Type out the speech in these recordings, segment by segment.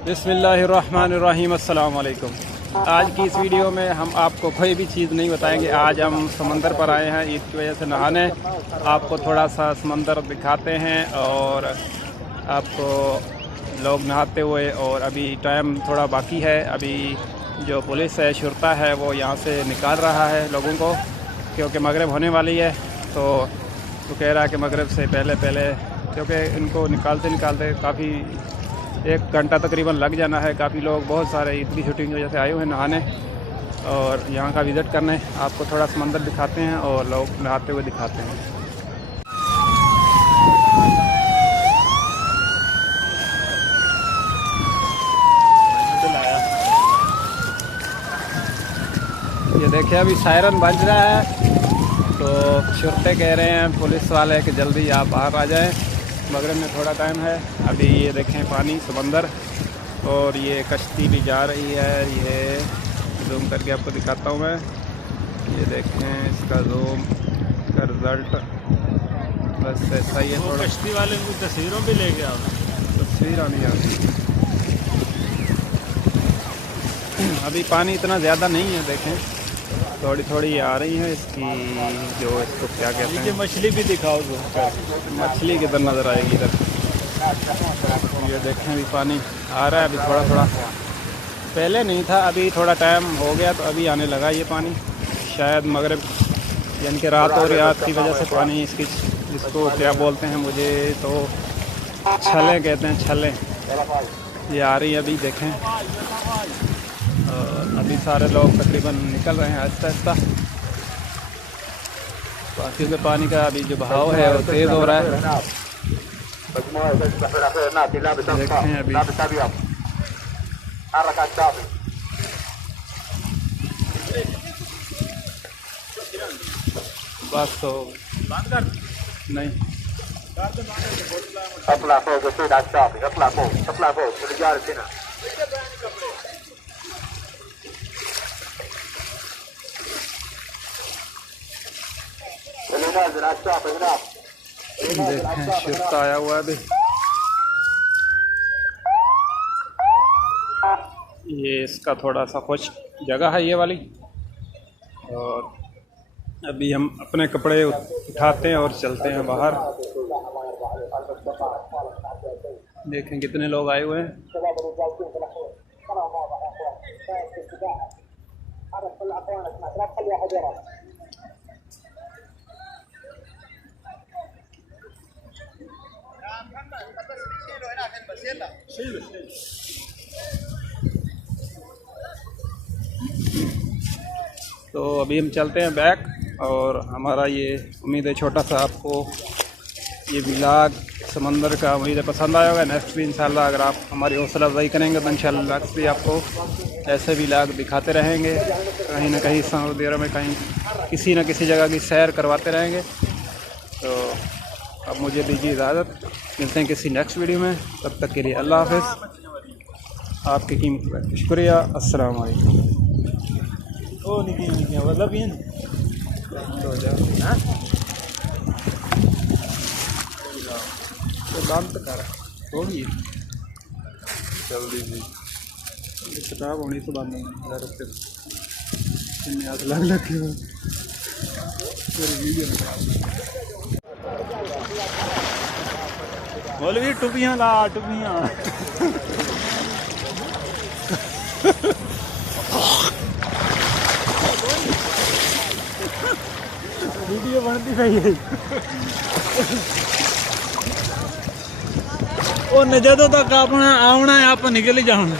बिस्मिल्लाहिर्रहमानिर्रहीम, अस्सलाम वालेकुम। आज की इस वीडियो में हम आपको कोई भी चीज़ नहीं बताएंगे। आज हम समंदर पर आए हैं ईद की वजह से नहाने। आपको थोड़ा सा समंदर दिखाते हैं और आपको लोग नहाते हुए, और अभी टाइम थोड़ा बाकी है। अभी जो पुलिस है, शुरता है, वो यहाँ से निकाल रहा है लोगों को, क्योंकि मगरिब होने वाली है। तो वो कह रहा है कि मगरिब से पहले पहले, क्योंकि इनको निकालते निकालते काफ़ी 1 घंटा तकरीबन लग जाना है। काफ़ी लोग, बहुत सारे ईद की छुट्टियों की वजह से आए हुए हैं नहाने और यहाँ का विज़िट करने। आपको थोड़ा समंदर दिखाते हैं और लोग नहाते हुए दिखाते हैं। ये देखिए, अभी सायरन बज रहा है, तो शुरते कह रहे हैं पुलिस वाले कि जल्दी आप बाहर आ जाएं, मगरिब में थोड़ा टाइम है। अभी ये देखें पानी, समंदर, और ये कश्ती भी जा रही है। ये जूम करके आपको दिखाता हूँ मैं। ये देखें इसका जूम का रिज़ल्ट, बस ऐसा ही है। थोड़ा कश्ती वाले की तस्वीरों भी ले गया, तस्वीर आनी आती। अभी पानी इतना ज़्यादा नहीं है, देखें थोड़ी थोड़ी आ रही है इसकी, जो इसको क्या कहते हैं, मछली भी दिखाओ। मछली किधर नज़र आएगी इधर। ये देखें अभी पानी आ रहा है, अभी थोड़ा थोड़ा, पहले नहीं था, अभी थोड़ा टाइम हो गया तो अभी आने लगा ये पानी। शायद मगरिब यानी कि रात और रात की वजह से पानी इसकी, इसको क्या बोलते हैं, मुझे तो छलें कहते हैं, छलें ये आ रही है अभी, देखें। और अभी सारे लोग तकरीबन निकल रहे हैं आहिस्ता आहिस्ता। बाकी के पानी का अभी जो बहाव है वो तेज़ हो रहा है। देखें अभी बस तो नहीं, देखें शुरता आया हुआ है अभी। ये इसका थोड़ा सा खुश जगह है ये वाली, और अभी हम अपने कपड़े उठाते हैं और चलते हैं बाहर। देखें कितने लोग आए हुए हैं। तो अभी हम चलते हैं बैक, और हमारा ये उम्मीद है छोटा सा आपको ये व्लॉग समंदर का उम्मीद है पसंद आया होगा। नेक्स्ट भी इंशाल्लाह अगर आप हमारी हौसला अफजाई करेंगे तो इंशाल्लाह नेक्स्ट भी आपको ऐसे व्लॉग दिखाते रहेंगे। कहीं ना कहीं सऊदी अरब में कहीं किसी न किसी जगह की सैर करवाते रहेंगे। तो अब मुझे दीजिए इजाज़त, मिलते हैं किसी नेक्स्ट वीडियो में। तब तक के लिए अल्लाह हाफ़िज़। आपकी कीमत शुक्रिया। अस्सलाम वालेकुम। ओ निकी मतलब ये तो बंद कर होगी जल्दी जी, किताब होनी तो बंद लग लग के बोल भी टुपियाँ ला, टुपियाँ वीडियो बनती पई है। उन्हें जदों तक अपना आना है आप निकल ही जाना।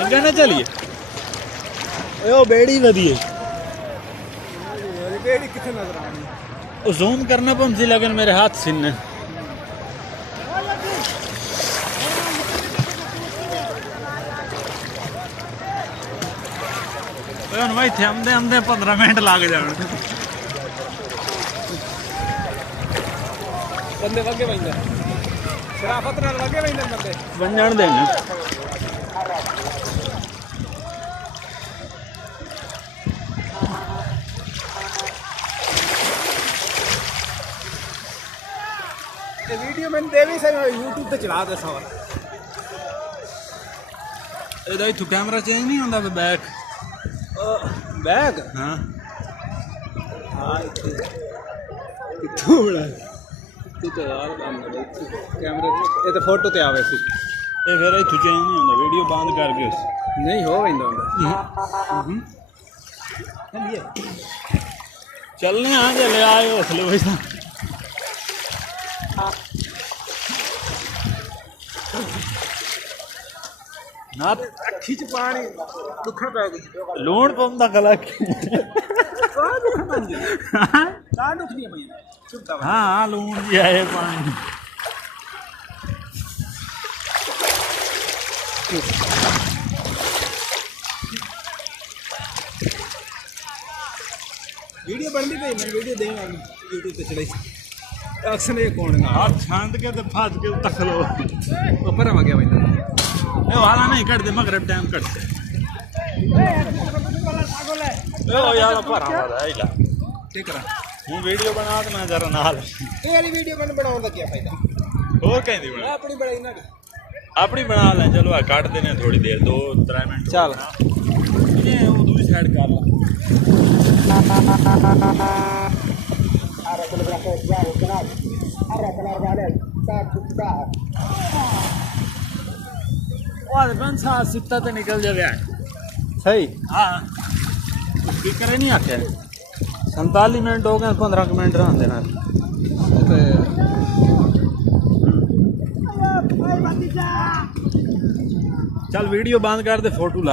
अगर ना चलिए ओ बेड़ी वधिए बेड़ी कितने नजर आनी, जूम करना पड़ती लेकिन मेरे हाथ सिन भाई थे आमदे 15 मिनट लग जाए। बंदे वगे वंदे शराफत नाल वगे वंदे बंदे वंजण देने ते वीडियो मैंने देवी से यूट्यूब पे चला दे सवाल ਇਹਦਾ ਇਥੋਂ ਕੈਮਰਾ ਚੇਂਜ ਨਹੀਂ ਹੁੰਦਾ ਬੈਕ बैग ਹਾਂ हाँ थोड़ा तू तो यार कैमरे ये तो फोटो ते आवे सी ਇਹ ਫਿਰ ਇਥੋਂ ਚੇਂਜ ਨਹੀਂ ਹੁੰਦਾ ਵੀਡੀਓ ਬੰਦ ਕਰਕੇ नहीं हो वैंदा ਚੱਲਨੇ ਆ ਜੇ ਲੈ ਆਏ ਹੌਸਲੇ ਬਈ ਨਾ खिच पानी दुखण पै गई ਲੂਣ ਪਾਉਂਦਾ ਗਲਾ कहां दुखण पै गई कहां दुखनी है भैया चुप था ਹਾਂ ਲੂਣ ਜੀ ਆਏ ਪਾਣੀ वीडियो बन भी गई मैं वीडियो देंगे यूट्यूब पे चलाई अक्सर ये कौन ना ਹੱਥ ਛਾਂਦ ਕੇ ਤੇ ਫਸ ਕੇ ਤੱਕ ਲੋ ऊपर आ गया भैया ਇਹ ਵਾਲਾ ਨਹੀਂ ਕੱਢਦੇ ਮਗਰਬ ਟਾਈਮ ਕੱਢਦੇ ਉਹ ਯਾਰ ਪਰ ਆਉਂਦਾ ਹੈਗਾ ठीक करा ਹੁਣ ਵੀਡੀਓ ਬਣਾ ਤੇ ਮੈਂ ਜਰਾ ਨਾਲ ये वाली वीडियो मैंने बनाने का क्या फायदा ਹੋਰ ਕਹਿੰਦੀ ਬਣਾ अपनी बनाई ना ਆਪਣੀ ਬਣਾ ਲੈ ਚਲੋ ਆ ਕੱਢਦੇ ਨੇ ਥੋੜੀ ਦੇਰ 2-3 ਮਿੰਟ ਚੱਲ। ਇਹ ਉਹ ਦੂਜੀ ਸਾਈਡ ਕਰ ਲਾ ਉਹ ਬਨ ਸਾ ਸਿੱਤਾ ਤੇ ਨਿਕਲ ਜਾਵੇ सही ਹਾਂ ਸਪੀਕਰ ਨਹੀਂ ਆਖਿਆ 47 ਮਿੰਟ ਹੋ ਗਏ 15 ਮਿੰਟ ਰਹਿੰਦੇ ਨਾਲ ਚੱਲ ਵੀਡੀਓ ਬੰਦ ਕਰ ਦੇ ਫੋਟੋ ਲਾ